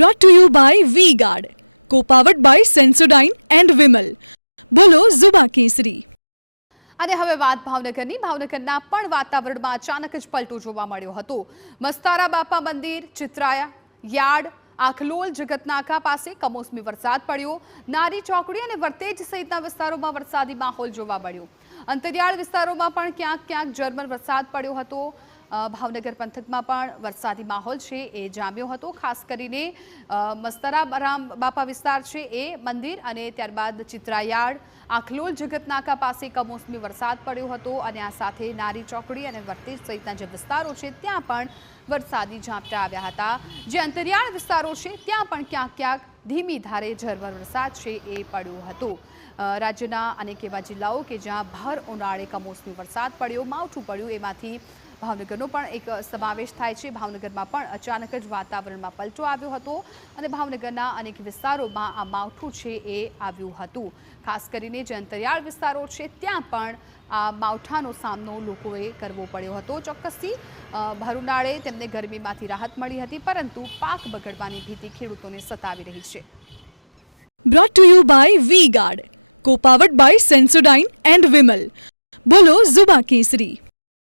Brought to you by V-Guard, co-powered by Sensodyne and Vimal. બોલો ઝુબા કેસરી. અને હવે વાત ભાવનગરની. ભાવનગરના પણ વાતાવરણમાં અચાનક જ પલટો જોવા મળ્યો હતો. મસ્તારા બાપા મંદિર, ચિત્રાયા યાર્ડ, આખલોલ જગતનાકા પાસે કમોસમી વરસાદ પડ્યો. નારી ચોકડી અને વર્તેજ સહિતના વિસ્તારોમાં વરસાદી માહોલ જોવા મળ્યો. અંતરિયાળ વિસ્તારોમાં પણ ક્યાંક ક્યાંક ઝરમર વરસાદ પડ્યો હતો. ભાવનગર પંથકમાં પણ વરસાદી માહોલ છે એ જામ્યો હતો. ખાસ કરીને મસ્તારા બાપા વિસ્તાર છે એ મંદિર અને ત્યારબાદ ચિત્રાયાર્ડ, આખલોલ જગતનાકા પાસે કમોસમી વરસાદ પડ્યો હતો અને આ સાથે નારી ચોકડી અને વર્તેજ સહિતના જે વિસ્તારો છે ત્યાં પણ વરસાદી ઝાપટા આવ્યા હતા. જે અંતરિયાળ વિસ્તારો છે ત્યાં પણ ક્યાંક ક્યાંક ધીમી ધારે ઝરમર વરસાદ છે એ પડ્યો હતો. રાજ્યના અનેક એવા જિલ્લાઓ કે જ્યાં ભર ઉનાળે કમોસમી વરસાદ પડ્યો, માવઠું પડ્યું, એમાંથી ભાવનગરનો પણ એક સમાવેશ થાય છે. ભાવનગરમાં પણ અચાનક જ વાતાવરણમાં પલટો આવ્યો હતો અને ભાવનગરના અનેક વિસ્તારોમાં આ માવઠું છે એ આવ્યું હતું. ખાસ કરીને જે અંતરિયાળ વિસ્તારો છે ત્યાં પણ આ માવઠાનો સામનો લોકોએ કરવો પડ્યો હતો. ચોક્કસથી ભર ઉનાળે તેમને ગરમીમાંથી રાહત મળી હતી, પરંતુ પાક બગડવાની ભીતિ ખેડૂતોને સતાવી રહી છે. Brought to you by V-Guard, co-powered by Sensodyne and Vimal. બોલો ઝુબા કેસરી.